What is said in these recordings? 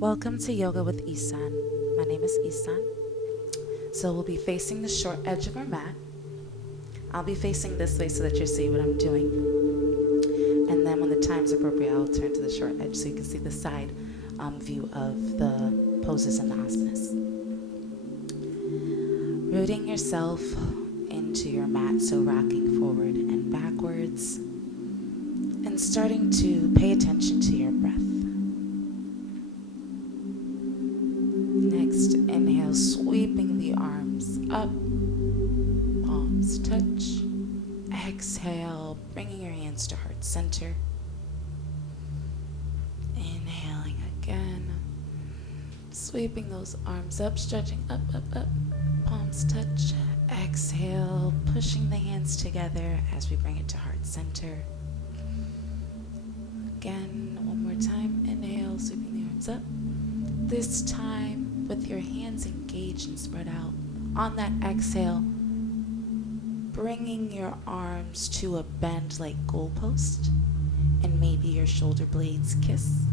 Welcome to Yoga with Ysanne. My name is Ysanne. So we'll be facing the short edge of our mat. I'll be facing this way so that you see what I'm doing. And then when the time's appropriate, I'll turn to the short edge so you can see the side view of the poses and the asanas. Rooting yourself into your mat, so rocking forward and backwards. And starting to pay attention to your breath. Next, inhale, sweeping the arms up, palms touch. Exhale, bringing your hands to heart center. Inhaling again, sweeping those arms up, stretching up, palms touch. Exhale, pushing the hands together as we bring it to heart center. Again, one more time, inhale, sweeping the arms up. This time, with your hands engaged and spread out. On that exhale, bringing your arms to a bend like goalpost, and maybe your shoulder blades kiss.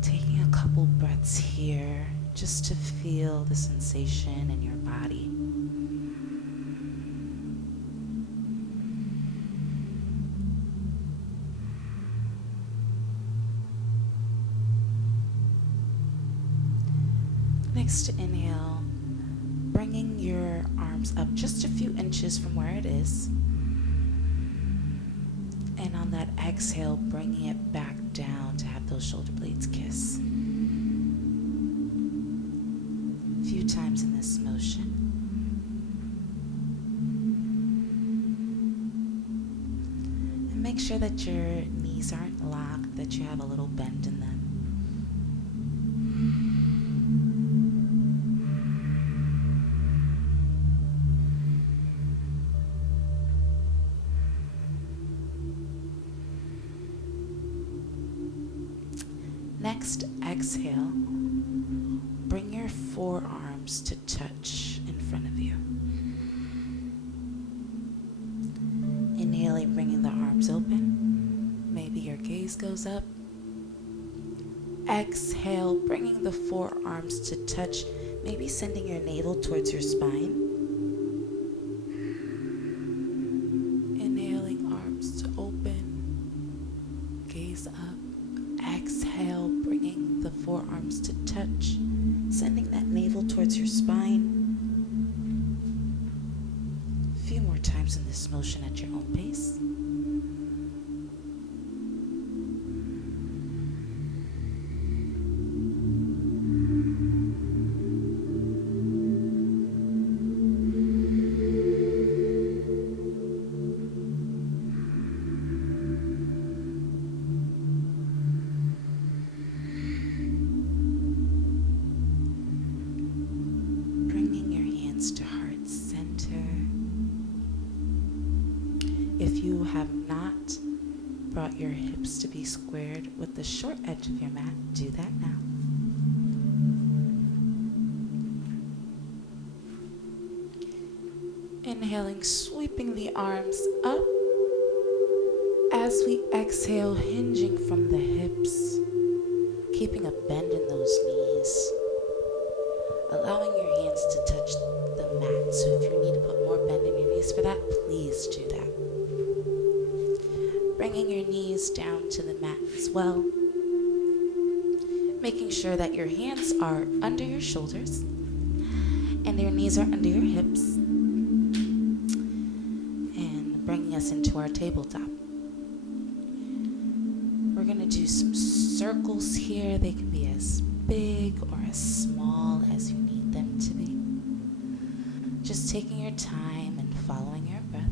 Taking a couple breaths here, just to feel the sensation in your body. Next, inhale, bringing your arms up just a few inches from where it is. And on that exhale, bringing it back down to have those shoulder blades kiss. A few times in this motion. And make sure that your knees aren't locked, that you have a little bend in them. Next, exhale, bring your forearms to touch in front of you. Inhaling, bringing the arms open. Maybe your gaze goes up. Exhale, bringing the forearms to touch, maybe sending your navel towards your spine. Inhaling, arms to open, gaze up. Exhale, bringing the forearms to touch, sending that navel towards your spine. A few more times in this motion at your own pace. To heart center. If you have not brought your hips to be squared with the short edge of your mat, do that now. Inhaling, sweeping the arms up. As we exhale, hinging from the hips, keeping a bend in those knees, allowing your hands to touch the mat. So if you need to put more bend in your knees for that, please do that. Bringing your knees down to the mat as well. Making sure that your hands are under your shoulders and your knees are under your hips. And bringing us into our tabletop. We're going to do some circles here. They can be as big or as small as you need them to be. Just taking your time and following your breath.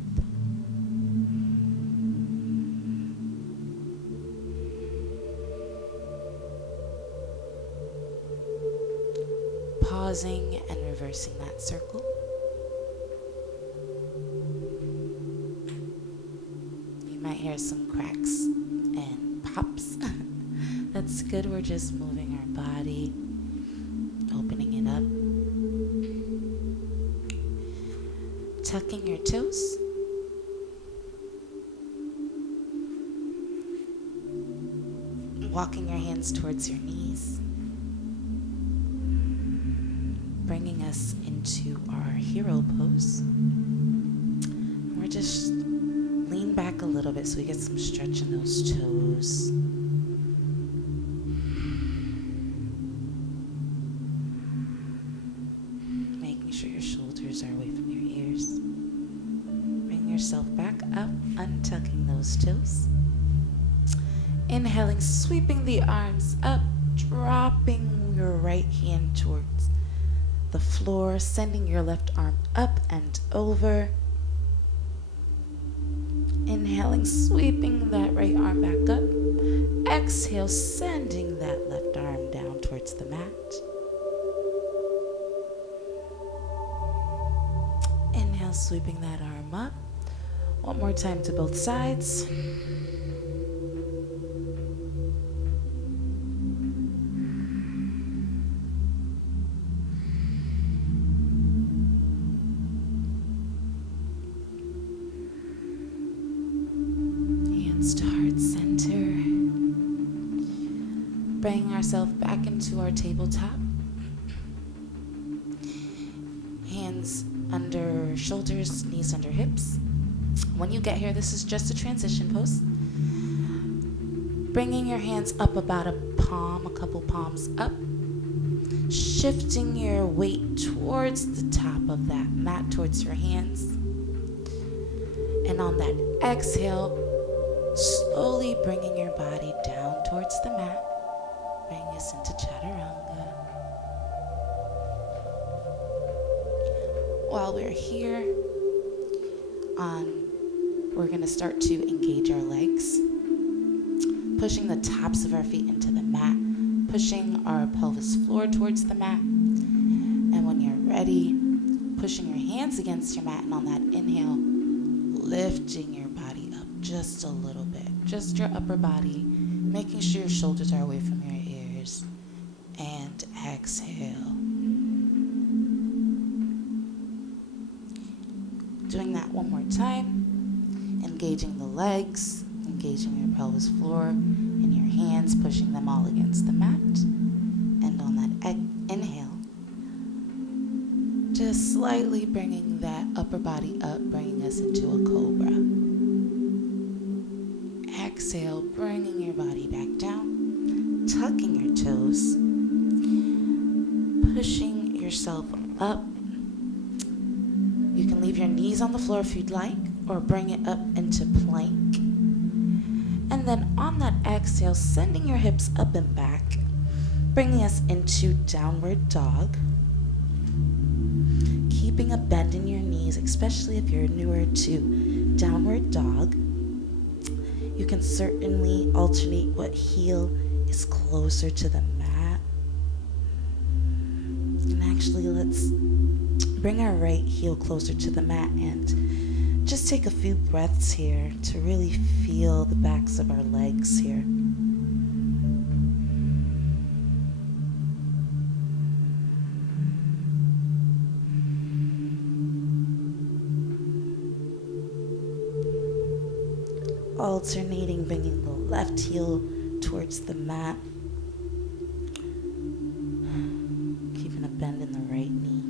Pausing and reversing that circle. You might hear some cracks and pops. That's good. We're just moving our body, opening it up. Tucking your toes. walking your hands towards your knees, bringing us into our hero pose. We're just lean back a little bit so we get some stretch in those toes. Making sure your shoulders are away from your ears. Bring yourself back up, untucking those toes. Inhaling, sweeping the arms up, dropping your right hand towards the floor, sending your left arm up and over. Inhaling, sweeping that right arm back up. Exhale, sending that left arm down towards the mat. Inhale, sweeping that arm up. One more time to both sides. To heart center, bringing ourselves back into our tabletop. Hands under shoulders, knees under hips. When you get here, this is just a transition pose. Bringing your hands up about a palm, a couple palms up. Shifting your weight towards the top of that mat, towards your hands. And on that exhale, slowly bringing your body down towards the mat. Bring us into Chaturanga. While we're here, we're going to start to engage our legs. Pushing the tops of our feet into the mat. Pushing our pelvis floor towards the mat. And when you're ready, pushing your hands against your mat. And on that inhale, lifting your body up just a little bit, just your upper body, making sure your shoulders are away from your ears, and exhale. Doing that one more time, engaging the legs, engaging your pelvis floor, and your hands, pushing them all against the mat, and on that inhale, just slightly bringing that upper body up, bringing us into a cobra. Exhale, bringing your body back down, tucking your toes, pushing yourself up. You can leave your knees on the floor if you'd like, or bring it up into plank. And then on that exhale, sending your hips up and back, bringing us into downward dog. Keeping a bend in your knees, especially if you're newer to downward dog. You can certainly alternate what heel is closer to the mat. And actually, let's bring our right heel closer to the mat and just take a few breaths here to really feel the backs of our legs here. Alternating, bringing the left heel towards the mat, keeping a bend in the right knee.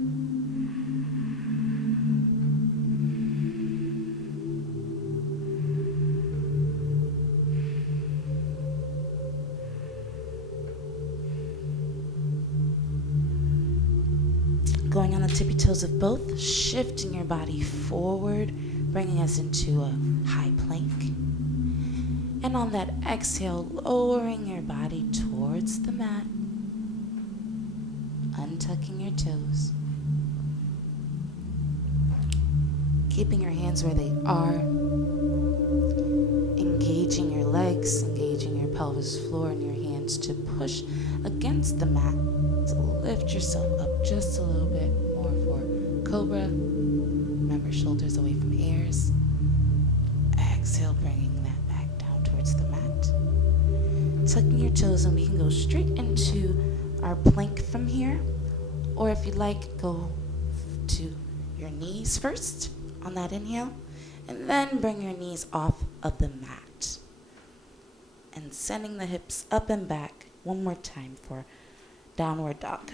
Going on the tippy toes of both, shifting your body forward, bringing us into a high plank. And on that exhale, lowering your body towards the mat, untucking your toes, keeping your hands where they are, engaging your legs, engaging your pelvis floor and your hands to push against the mat to lift yourself up just a little bit more for Cobra. Remember, shoulders away from ears. Exhale, bringing towards the mat. Tucking your toes, and we can go straight into our plank from here. Or if you'd like, go to your knees first on that inhale, and then bring your knees off of the mat. and sending the hips up and back one more time for downward dog.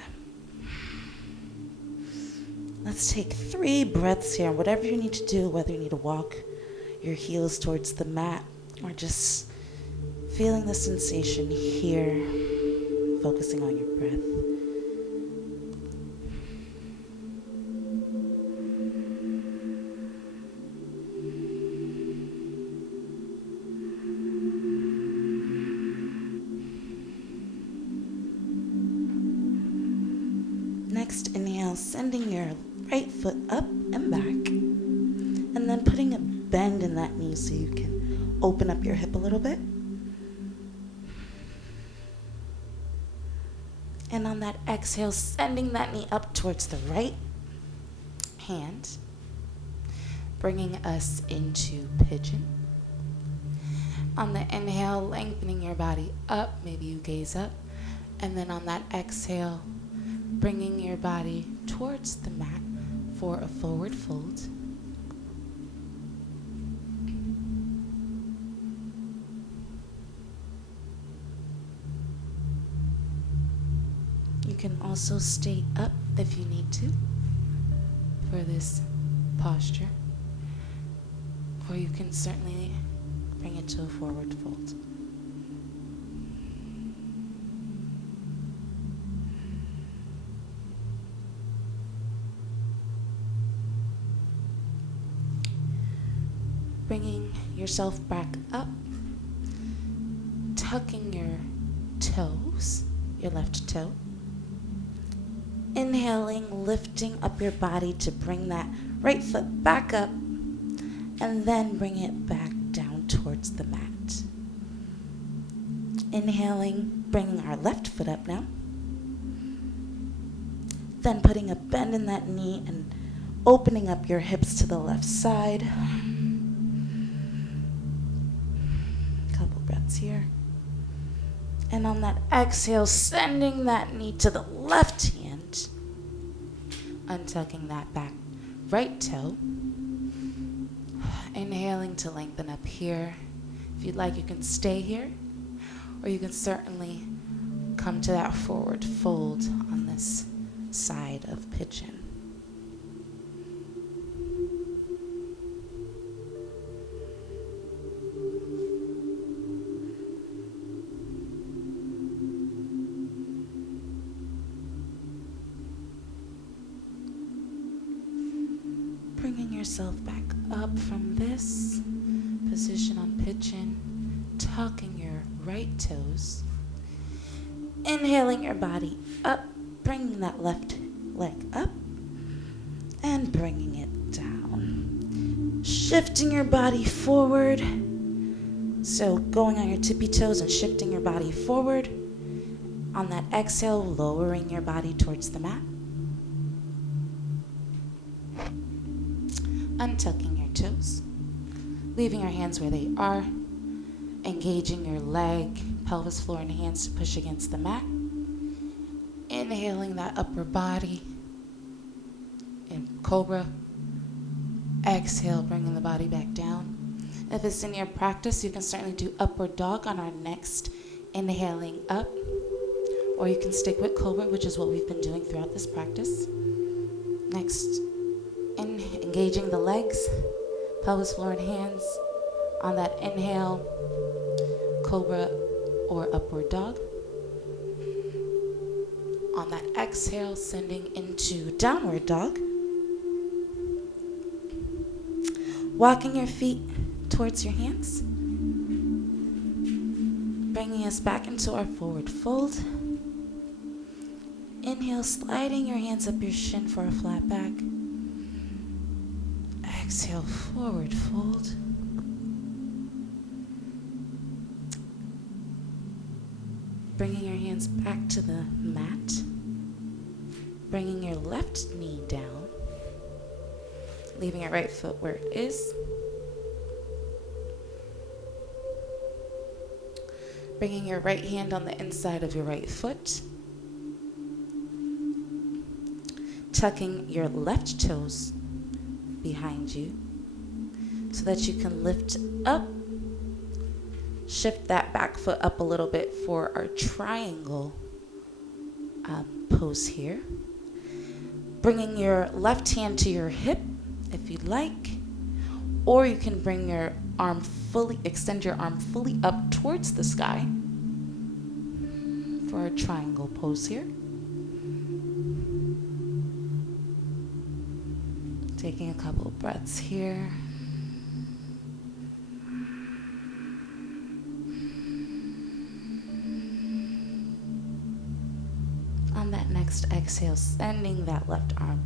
Let's take 3 breaths here. Whatever you need to do, whether you need to walk your heels towards the mat or just feeling the sensation here, focusing on your breath. Next, inhale, sending your right foot up and back, and then putting a bend in that knee so you can open up your hip a little bit. And on that exhale, sending that knee up towards the right hand, bringing us into pigeon. On the inhale, lengthening your body up, maybe you gaze up, and then on that exhale, bringing your body towards the mat for a forward fold. You can also stay up if you need to for this posture, or you can certainly bring it to a forward fold. Bringing yourself back up, tucking your toes, your left toe. Inhaling, lifting up your body to bring that right foot back up, and then bring it back down towards the mat. Inhaling, bringing our left foot up now. Then putting a bend in that knee and opening up your hips to the left side. Couple breaths here. And on that exhale, sending that knee to the left hand, untucking that back right toe. Inhaling to lengthen up here. If you'd like, you can stay here, or you can certainly come to that forward fold on this side of pigeon. Bringing yourself back up from this position on pigeon, tucking your right toes, inhaling your body up, bringing that left leg up, and bringing it down. Shifting your body forward, so going on your tippy toes and shifting your body forward. On that exhale, lowering your body towards the mat. Untucking your toes, leaving your hands where they are, engaging your leg, pelvis floor, and hands to push against the mat. Inhaling that upper body in cobra. Exhale, bringing the body back down. If it's in your practice, you can certainly do upward dog on our next inhaling up, or you can stick with cobra, which is what we've been doing throughout this practice. Next, engaging the legs, pelvis floor, and hands. On that inhale, cobra or upward dog. On that exhale, sending into downward dog. Walking your feet towards your hands. Bringing us back into our forward fold. Inhale, sliding your hands up your shin for a flat back. Exhale, forward fold. Bringing your hands back to the mat. Bringing your left knee down. Leaving your right foot where it is. Bringing your right hand on the inside of your right foot. Tucking your left toes behind you so that you can lift up Shift that back foot up a little bit for our triangle pose here. Bringing your left hand to your hip if you'd like, or you can bring your arm fully, extend your arm fully up towards the sky for our triangle pose here. Taking a couple of breaths here. On that next exhale, sending that left arm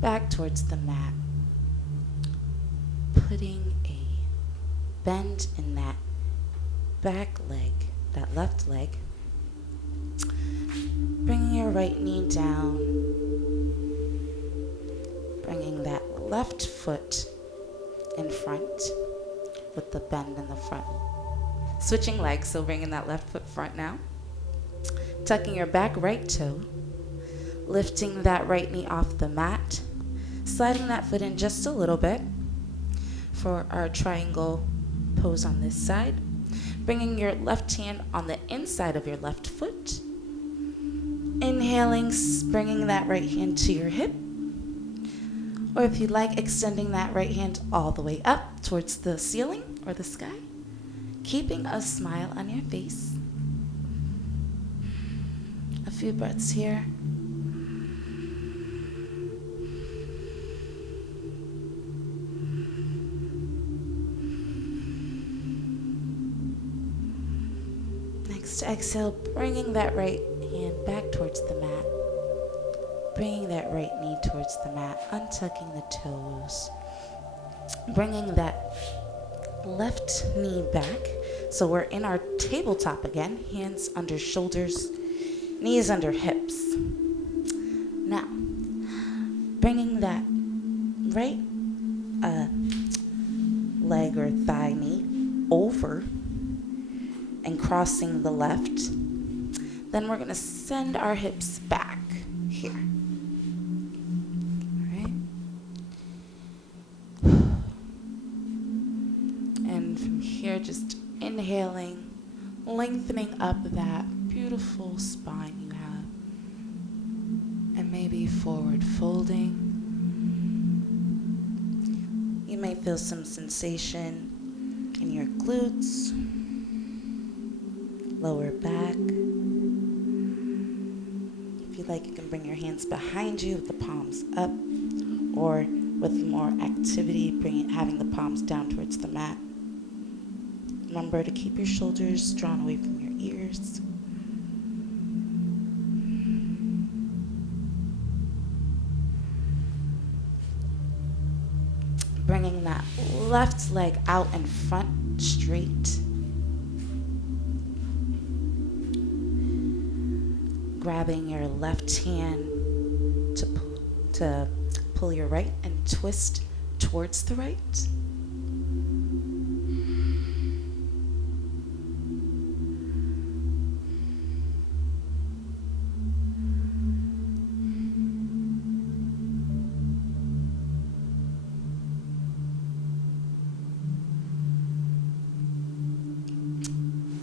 back towards the mat. Putting a bend in that back leg, that left leg. Bringing your right knee down. Bringing that left foot in front with the bend in the front. Switching legs, so bringing that left foot front now. Tucking your back right toe. Lifting that right knee off the mat. Sliding that foot in just a little bit for our triangle pose on this side. Bringing your left hand on the inside of your left foot. Inhaling, bringing that right hand to your hip. Or if you'd like, extending that right hand all the way up towards the ceiling or the sky. Keeping a smile on your face. A few breaths here. Next exhale, bringing that right hand back towards the mat. Bringing that right knee towards the mat, untucking the toes. Bringing that left knee back. So we're in our tabletop again, hands under shoulders, knees under hips. Now, bringing that right leg or thigh knee over and crossing the left. Then we're going to send our hips back here. All right. And from here, just inhaling, lengthening up that beautiful spine you have. And maybe forward folding. You may feel some sensation in your glutes, lower back. If you like, you can bring your hands behind you with the palms up, or with more activity, having the palms down towards the mat. Remember to keep your shoulders drawn away from your ears. Bringing that left leg out in front, straight. Grabbing your left hand to pull your right and twist towards the right.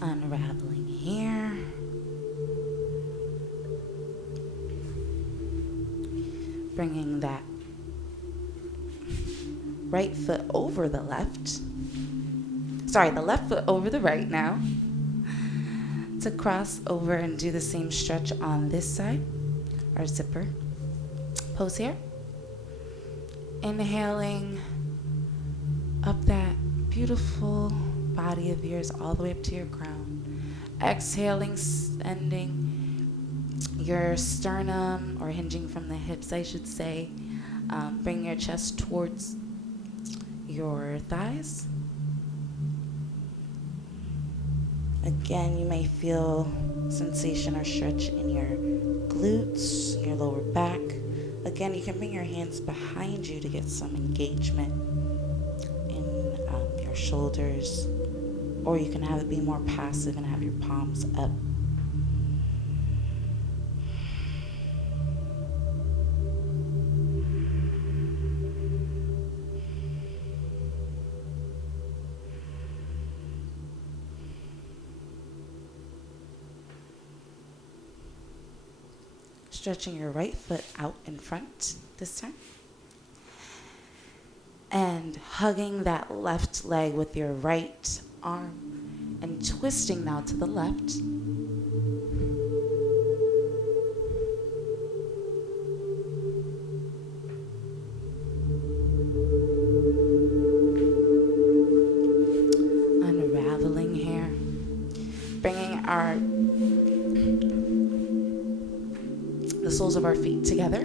Unraveling here. Bringing that right foot over the left. Sorry, the left foot over the right now. To cross over and do the same stretch on this side, our zipper pose here. Inhaling up that beautiful body of yours all the way up to your crown. Exhaling, sending your sternum, or hinging from the hips, I should say. Bring your chest towards your thighs. Again, you may feel sensation or stretch in your glutes, your lower back. Again, you can bring your hands behind you to get some engagement in your shoulders, or you can have it be more passive and have your palms up. Stretching your right foot out in front this time. And hugging that left leg with your right arm and twisting now to the left. Unraveling here. Bringing the soles of our feet together.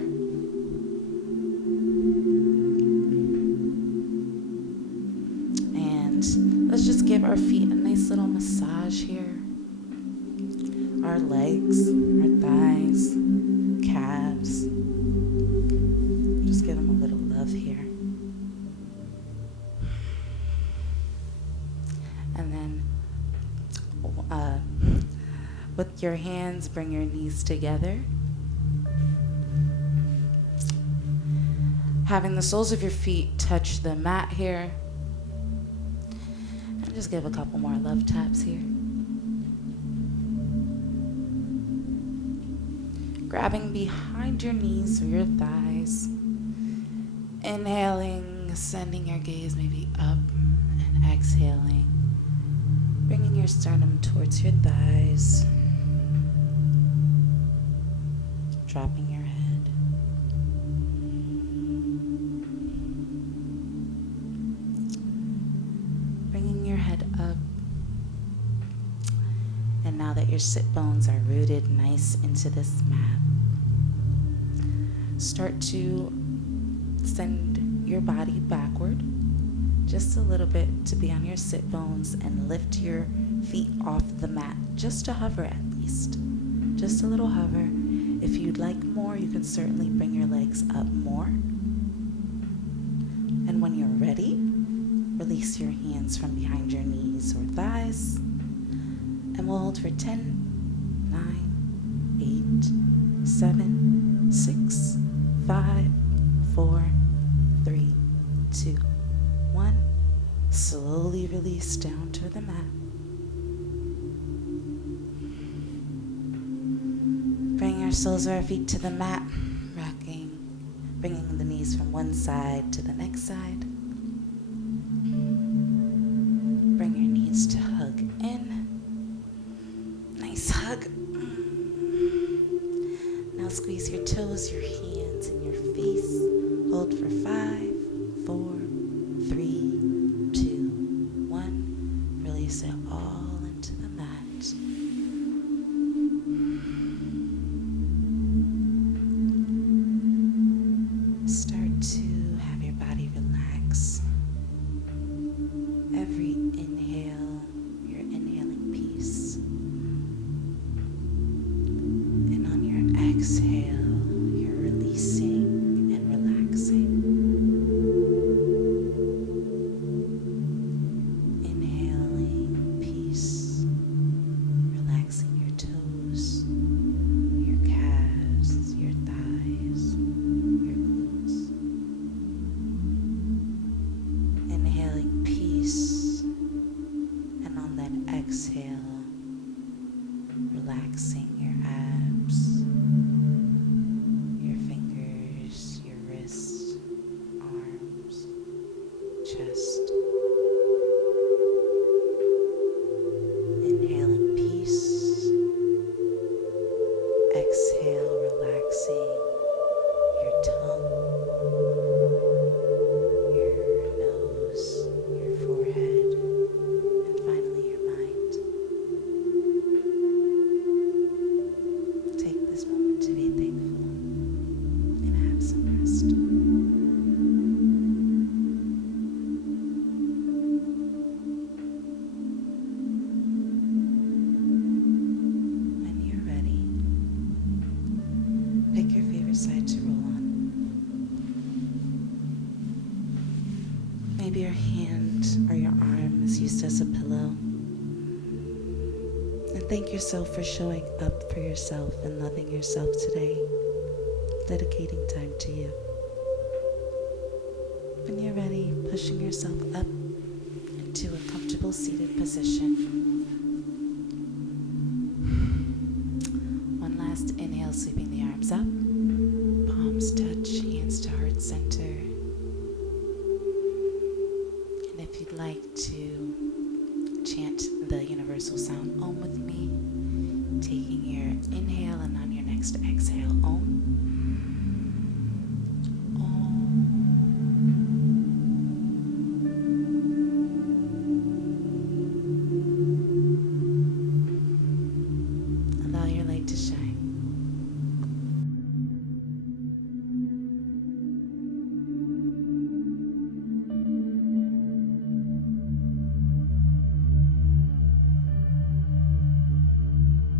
Let's just give our feet a nice little massage here. Our legs, our thighs, calves. Just give them a little love here. And then with your hands, bring your knees together. Having the soles of your feet touch the mat here. Just give a couple more love taps here. Grabbing behind your knees or your thighs. Inhaling, sending your gaze maybe up, and exhaling. Bringing your sternum towards your thighs. Dropping your head. Up. And now that your sit bones are rooted nice into this mat, start to send your body backward just a little bit to be on your sit bones and lift your feet off the mat, just to hover at least. Just a little hover. If you'd like more, you can certainly bring your legs up more. And when you're ready, release your hands from behind your knees or thighs. And we'll hold for 10, 9, 8, 7, 6, 5, 4, 3, 2, 1. Slowly release down to the mat. Bring our soles of our feet to the mat, rocking, bringing the knees from one side to the next side. Bring your knees to hug in. Nice hug. Now squeeze your toes, your hands, and your face. Hold for 5, 4, 3, 2, 1. Release it all into the mat. Start to have your body relax. Every inhale, you're inhaling peace. And on your exhale, you're releasing and relaxing. Inhaling peace, relaxing your toes, your calves, your thighs, your glutes. Inhaling peace, and on that exhale, relaxing your abs, your fingers, your wrists, arms, chest. Inhaling peace, exhale, relaxing your tongue, your nose, your forehead, and finally your mind. Take this moment to be thankful and have some rest. When you're ready, pick your favorite side to roll on. Maybe your hand or your arm is used as a pillow. And thank yourself for showing up for yourself and loving yourself today, dedicating time to you. When you're ready, pushing yourself up into a comfortable seated position. One last inhale Inhale, sweeping the arms up. Palms touch, hands to heart center. And if you'd like to chant the universal sound Om with me, taking your inhale and on your next exhale, Om.